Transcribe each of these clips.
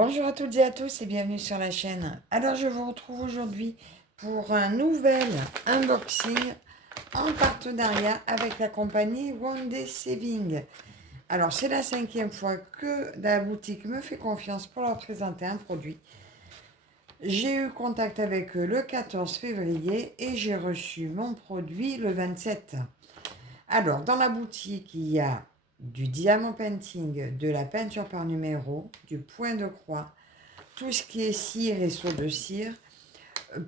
Bonjour à toutes et à tous et bienvenue sur la chaîne. Alors je vous retrouve aujourd'hui pour un nouvel unboxing en partenariat avec la compagnie One Day Saving. Alors c'est la 5e fois que la boutique me fait confiance pour leur présenter un produit. J'ai eu contact avec eux le 14 février et j'ai reçu mon produit le 27. Alors dans la boutique il y a du diamant painting, de la peinture par numéro, du point de croix, tout ce qui est cire et seau de cire,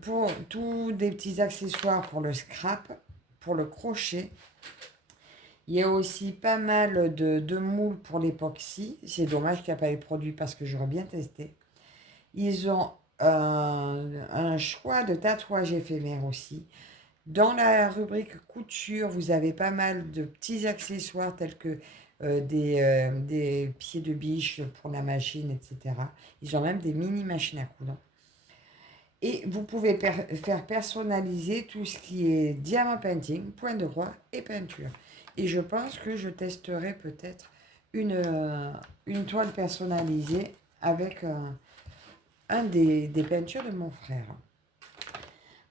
pour tous des petits accessoires pour le scrap, pour le crochet. Il y a aussi pas mal de moules pour l'époxy. C'est dommage qu'il n'y a pas eu de produit parce que j'aurais bien testé. Ils ont un choix de tatouages éphémères aussi. Dans la rubrique couture, vous avez pas mal de petits accessoires tels que des pieds de biche pour la machine, etc. Ils ont même des mini machines à coudre. Et vous pouvez faire personnaliser tout ce qui est diamant painting, point de croix et peinture. Et je pense que je testerai peut-être une toile personnalisée avec un des peintures de mon frère.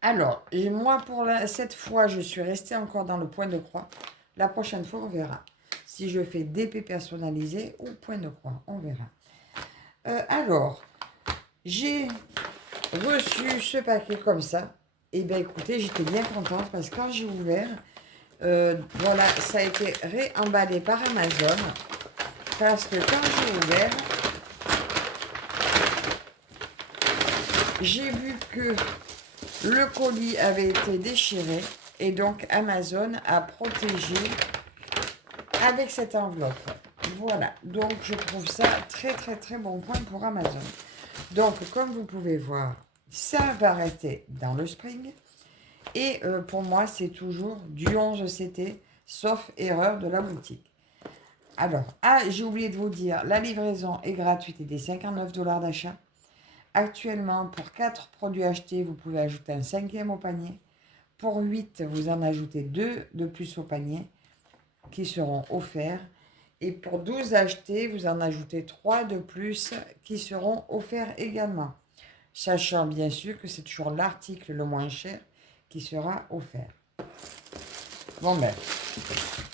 Alors, moi cette fois, je suis restée encore dans le point de croix. La prochaine fois, on verra. Si je fais d'épée personnalisée ou point de croix, on verra. Alors, j'ai reçu ce paquet comme ça. Et bien écoutez, j'étais bien contente parce que quand j'ai ouvert, voilà, ça a été réemballé par Amazon. Parce que quand j'ai ouvert, j'ai vu que le colis avait été déchiré. Et donc Amazon a protégé avec cette enveloppe. Voilà, donc je trouve ça très très très bon point pour Amazon. Donc comme vous pouvez voir, ça va rester dans le spring. Et pour moi, c'est toujours du 11 CT, sauf erreur de la boutique. Alors, j'ai oublié de vous dire, la livraison est gratuite et des 59 $ d'achat. Actuellement, pour 4 produits achetés, vous pouvez ajouter un 5e au panier. Pour 8, vous en ajoutez 2 de plus au panier qui seront offerts. Et pour 12 achetés, vous en ajoutez 3 de plus qui seront offerts également. Sachant bien sûr que c'est toujours l'article le moins cher qui sera offert. Bon ben,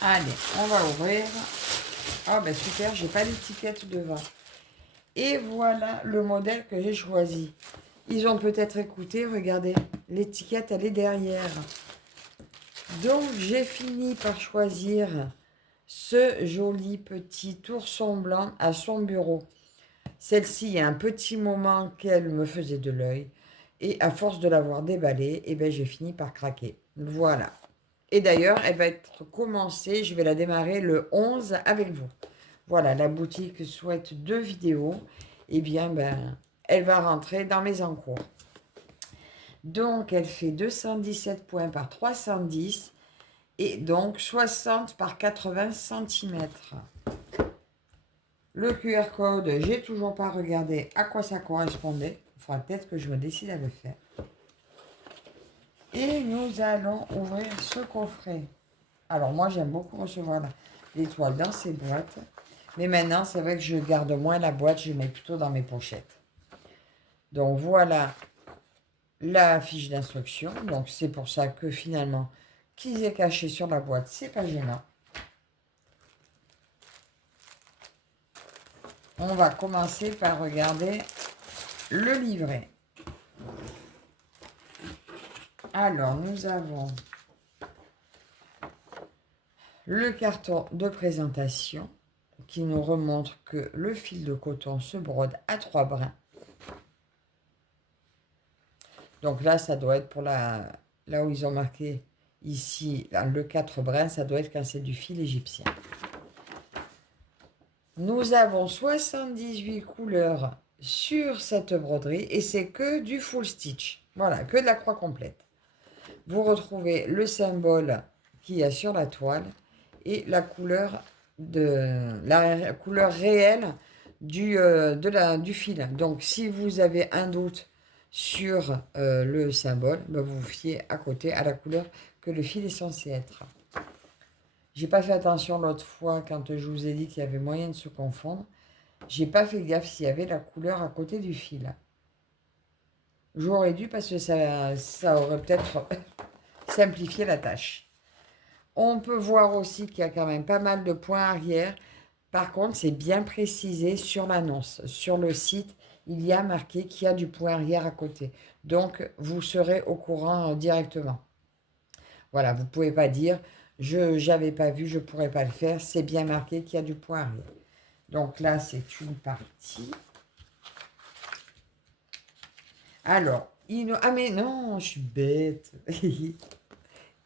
allez, on va ouvrir. Ah ben super, j'ai pas l'étiquette devant. Et voilà le modèle que j'ai choisi. Ils ont peut-être écouté, regardez, l'étiquette elle est derrière. Donc j'ai fini par choisir ce joli petit ourson blanc à son bureau. Celle-ci, il y a un petit moment qu'elle me faisait de l'œil. Et à force de l'avoir déballée, eh ben, j'ai fini par craquer. Voilà. Et d'ailleurs, elle va être commencée, je vais la démarrer le 11 avec vous. Voilà, la boutique souhaite 2 vidéos. Eh bien, ben, elle va rentrer dans mes encours. Donc, elle fait 217 points par 310 et donc 60 par 80 cm. Le QR code, j'ai toujours pas regardé à quoi ça correspondait. Il faudra peut-être que je me décide à le faire. Et nous allons ouvrir ce coffret. Alors moi, j'aime beaucoup recevoir les toiles dans ces boîtes. Mais maintenant, c'est vrai que je garde moins la boîte, je mets plutôt dans mes pochettes. Donc voilà la fiche d'instruction. Donc c'est pour ça que finalement, qu'ils aient caché sur la boîte, c'est pas gênant. On va commencer par regarder le livret. Alors, nous avons le carton de présentation qui nous remontre que le fil de coton se brode à 3 brins. Donc là, ça doit être pour là où ils ont marqué ici le 4 brins, ça doit être quand c'est du fil égyptien. Nous avons 78 couleurs sur cette broderie et c'est que du full stitch. Voilà, que de la croix complète. Vous retrouvez le symbole qu'il y a sur la toile et la couleur réelle du fil. Donc, si vous avez un doute sur le symbole, ben vous vous fiez à côté à la couleur que le fil est censé être. J'ai pas fait attention l'autre fois quand je vous ai dit qu'il y avait moyen de se confondre. J'ai pas fait gaffe s'il y avait la couleur à côté du fil. J'aurais dû parce que ça aurait peut-être simplifié la tâche. On peut voir aussi qu'il y a quand même pas mal de points arrière. Par contre, c'est bien précisé sur l'annonce. Sur le site, il y a marqué qu'il y a du point arrière à côté. Donc, vous serez au courant directement. Voilà, vous ne pouvez pas dire je n'avais pas vu, je ne pourrais pas le faire. C'est bien marqué qu'il y a du point arrière. Donc là, c'est une partie. Alors, ah mais non, je suis bête.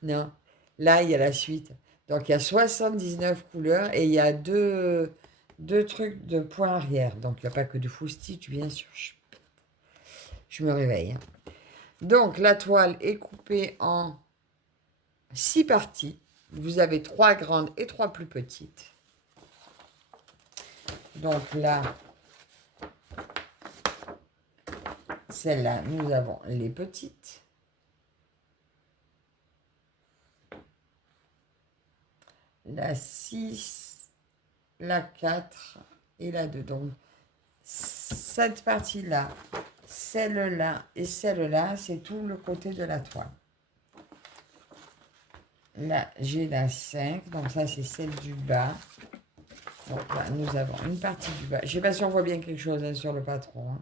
Non, là, il y a la suite. Donc, il y a 79 couleurs et il y a deux trucs de points arrière. Donc, il n'y a pas que du full stitch, bien sûr. Je me réveille. Hein. Donc, la toile est coupée en 6 parties. Vous avez 3 grandes et 3 plus petites. Donc là, celle-là, nous avons les petites. La 6, la 4 et la 2. Donc, cette partie-là, celle-là et celle-là, c'est tout le côté de la toile. Là, j'ai la 5, donc ça, c'est celle du bas. Donc là, nous avons une partie du bas. Je ne sais pas si on voit bien quelque chose hein, sur le patron. Hein.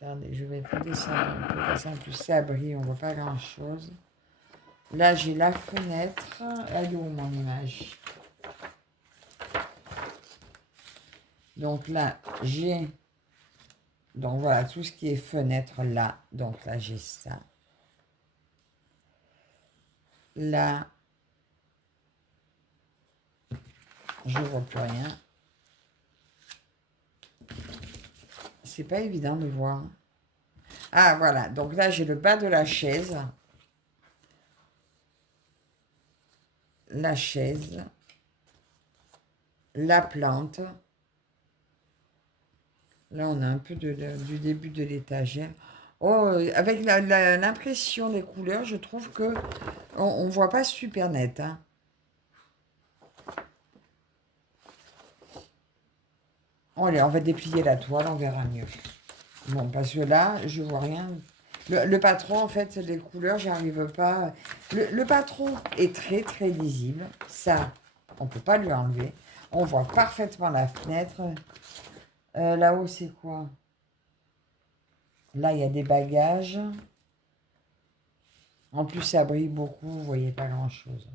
Attendez, je vais descendre un peu, parce qu'en plus, ça brille, on ne voit pas grand-chose. Là, j'ai la fenêtre. Elle est où, mon image? Donc là, j'ai... Donc voilà, tout ce qui est fenêtre là. Donc là, j'ai ça. Là, je ne vois plus rien. C'est pas évident de voir. Ah, voilà. Donc là, j'ai le bas de la chaise. La chaise. La plante. Là, on a un peu du début de l'étagère. Oh, avec l'impression des couleurs, je trouve que on ne voit pas super net. Hein. Allez, on va déplier la toile, on verra mieux. Bon, parce que là, je vois rien. Le patron, en fait, les couleurs, j'arrive pas. Le patron est très, très lisible. Ça, on ne peut pas lui enlever. On voit parfaitement la fenêtre. Là-haut, c'est quoi? Là, il y a des bagages. En plus, ça brille beaucoup. Vous voyez pas grand-chose.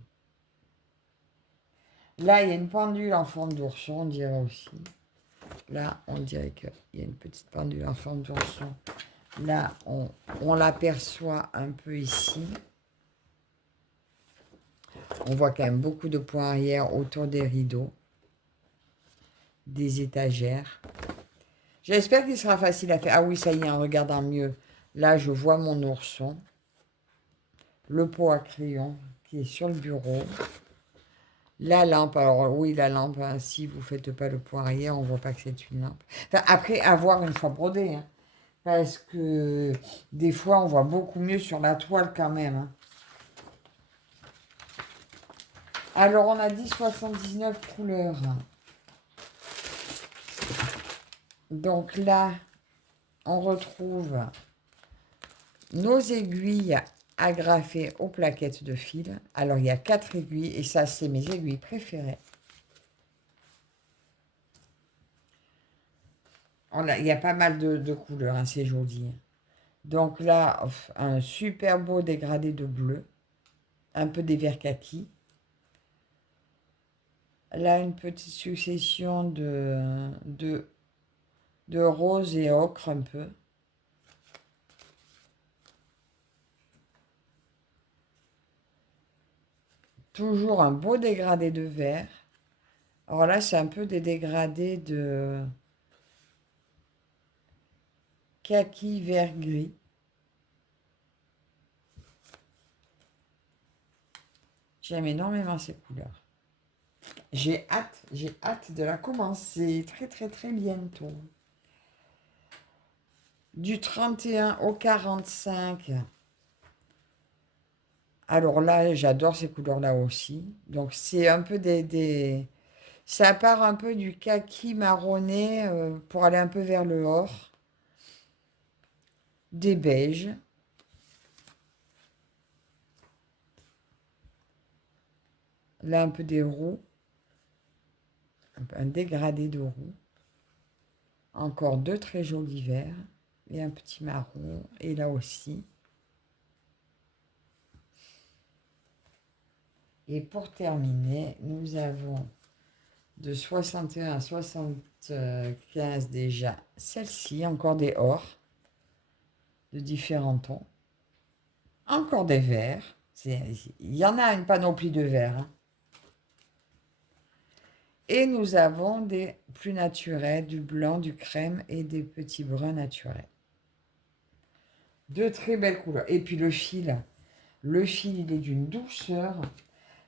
Là, il y a une pendule en forme d'ourson, on dirait aussi. Là, on dirait qu'il y a une petite pendule en forme d'ourson. Là, on l'aperçoit un peu ici. On voit quand même beaucoup de points arrière autour des rideaux, des étagères. J'espère qu'il sera facile à faire. Ah oui, ça y est, en regardant mieux. Là, je vois mon ourson. Le pot à crayon qui est sur le bureau. La lampe, alors oui, la lampe, hein, si vous ne faites pas le point arrière, on ne voit pas que c'est une lampe. Enfin, après, avoir une fois brodée, hein, parce que des fois, on voit beaucoup mieux sur la toile quand même. Hein. Alors, on a dit 79 couleurs. Donc là, on retrouve nos aiguilles agrafées aux plaquettes de fil. Alors, il y a 4 aiguilles et ça, c'est mes aiguilles préférées. Il y a pas mal de couleurs, hein, c'est joli. Donc là, un super beau dégradé de bleu, un peu des verts kaki. Là, une petite succession de rose et ocre un peu. Toujours un beau dégradé de vert. Alors là, c'est un peu des dégradés de kaki vert gris. J'aime énormément ces couleurs. J'ai hâte de la commencer très très très bientôt. Du 31 au 45, Alors là, j'adore ces couleurs-là aussi. Donc, c'est un peu ça part un peu du kaki marronné pour aller un peu vers le or. Des beiges. Là, un peu des roux. Un dégradé de roux. Encore deux très jolis verts. Et un petit marron. Et là aussi. Et pour terminer, nous avons de 61 à 75 déjà celle-ci. Encore des ors de différents tons. Encore des verts. Il y en a une panoplie de verts. Hein. Et nous avons des plus naturels, du blanc, du crème et des petits bruns naturels. De très belles couleurs. Et puis le fil, il est d'une douceur.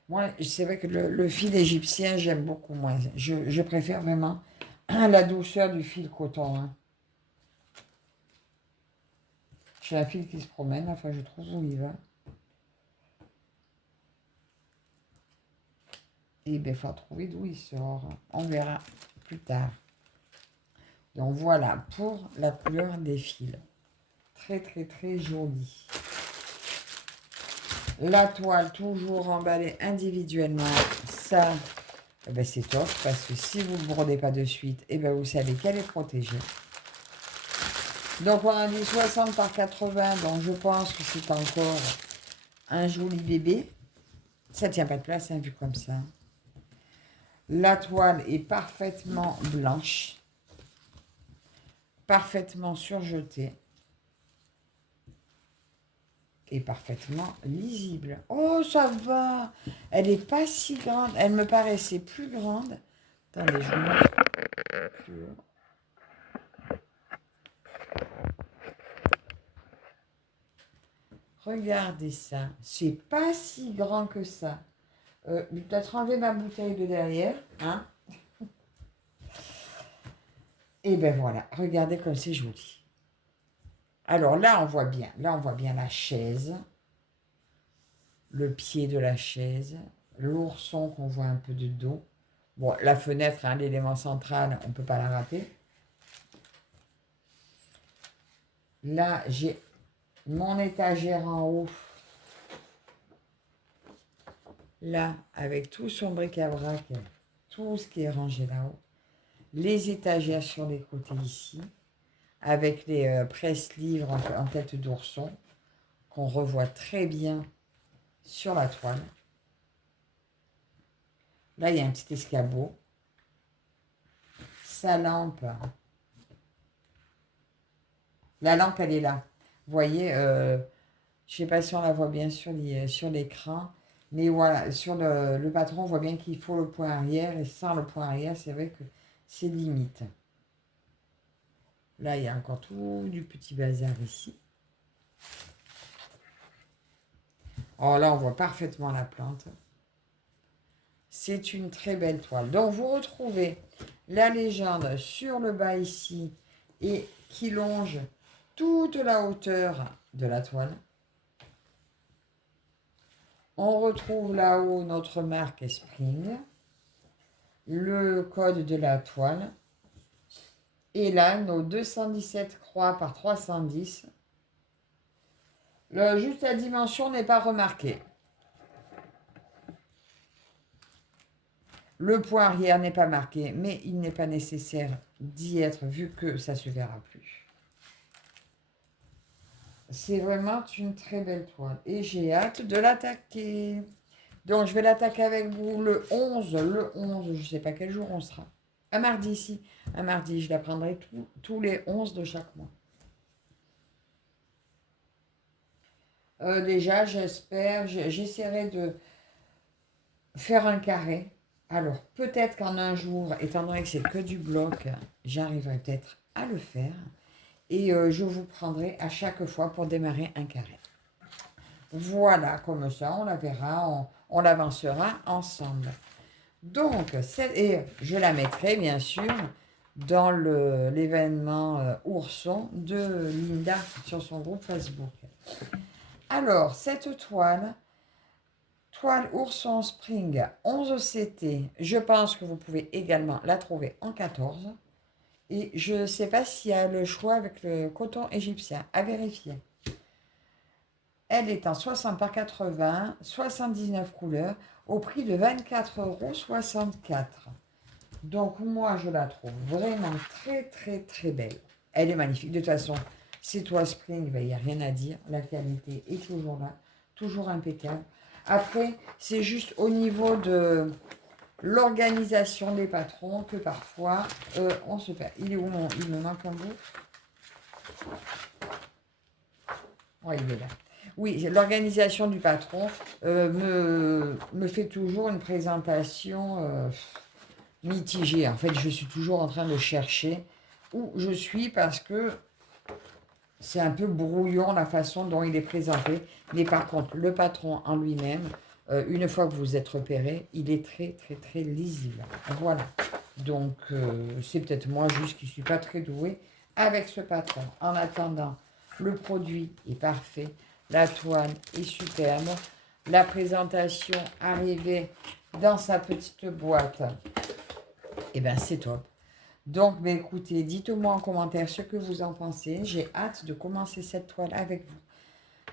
Moi, c'est vrai que le fil égyptien, j'aime beaucoup moins. Je préfère vraiment la douceur du fil coton. Hein. J'ai un fil qui se promène, enfin je trouve où il va. Et bien, il faut trouver d'où il sort. On verra plus tard. Donc voilà pour la couleur des fils. Très très très jolie. La toile toujours emballée individuellement. Ça, eh ben c'est top parce que si vous ne brodez pas de suite, eh ben vous savez qu'elle est protégée. Donc on a dit 60 par 80, donc je pense que c'est encore un joli bébé. Ça ne tient pas de place, hein, vu comme ça. La toile est parfaitement blanche. Parfaitement surjetée. Et parfaitement lisible. Oh, ça va. Elle n'est pas si grande. Elle me paraissait plus grande. Attendez, je vous montre plus haut. Regardez ça. C'est pas si grand que ça. Je vais peut-être enlever ma bouteille de derrière. Hein. Et ben voilà. Regardez comme c'est joli. Alors là, on voit bien. Là, on voit bien la chaise. Le pied de la chaise. L'ourson qu'on voit un peu de dos. Bon, la fenêtre, hein, l'élément central, on ne peut pas la rater. Là, j'ai mon étagère en haut. Là, avec tout son bric-à-brac, tout ce qui est rangé là-haut. Les étagères sur les côtés ici, avec les presse-livres en tête d'ourson, qu'on revoit très bien sur la toile. Là, il y a un petit escabeau. Sa lampe. La lampe, elle est là. Vous voyez, je ne sais pas si on la voit bien sur l'écran, mais voilà, sur le patron, on voit bien qu'il faut le point arrière, et sans le point arrière, c'est vrai que c'est limite. Là, il y a encore tout du petit bazar ici. Oh, là, on voit parfaitement la plante. C'est une très belle toile. Donc, vous retrouvez la légende sur le bas ici et qui longe toute la hauteur de la toile. On retrouve là-haut notre marque Spring, le code de la toile, et là, nos 217 croix par 310. Juste la dimension n'est pas remarquée. Le point arrière n'est pas marqué, mais il n'est pas nécessaire d'y être vu que ça ne se verra plus. C'est vraiment une très belle toile et j'ai hâte de l'attaquer. Donc, je vais l'attaquer avec vous le 11. Le 11, je ne sais pas quel jour on sera. Un mardi ici. Un mardi, je la prendrai tous les 11 de chaque mois. Déjà, j'essaierai de faire un carré. Alors, peut-être qu'en un jour, étant donné que c'est que du bloc, j'arriverai peut-être à le faire. Et je vous prendrai à chaque fois pour démarrer un carré. Voilà, comme ça, on la verra, on l'avancera ensemble. Donc, et je la mettrai bien sûr dans l'événement Ourson de Linda sur son groupe Facebook. Alors, cette toile, Toile Ourson Spring 11 CT. Je pense que vous pouvez également la trouver en 14. Et je ne sais pas s'il y a le choix avec le coton égyptien. À vérifier. Elle est en 60 par 80, 79 couleurs, au prix de 24,64 €. Donc moi, je la trouve vraiment très, très, très belle. Elle est magnifique. De toute façon, c'est toi Spring, il n'y a rien à dire. La qualité est toujours là, toujours impeccable. Après, c'est juste au niveau de l'organisation des patrons que parfois, on se perd. Il est où il me manque un bout. Oui, il est là. Oui, l'organisation du patron me fait toujours une présentation mitigée. En fait, je suis toujours en train de chercher où je suis parce que c'est un peu brouillon la façon dont il est présenté. Mais par contre, le patron en lui-même, une fois que vous êtes repéré, il est très, très, très lisible. Voilà. Donc, c'est peut-être moi juste qui ne suis pas très douée avec ce patron. En attendant, le produit est parfait. La toile est superbe. La présentation arrivée dans sa petite boîte, eh bien, c'est top. Donc, ben, écoutez, dites-moi en commentaire ce que vous en pensez. J'ai hâte de commencer cette toile avec vous.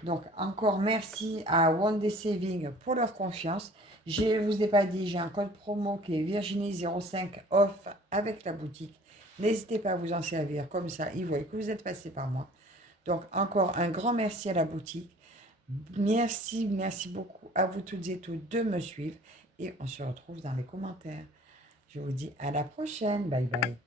Donc, encore merci à One Day Saving pour leur confiance. Je ne vous ai pas dit, j'ai un code promo qui est Virginie05 off avec la boutique. N'hésitez pas à vous en servir, comme ça, ils voient que vous êtes passé par moi. Donc, encore un grand merci à la boutique. Merci, merci beaucoup à vous toutes et tous de me suivre. Et on se retrouve dans les commentaires. Je vous dis à la prochaine. Bye bye.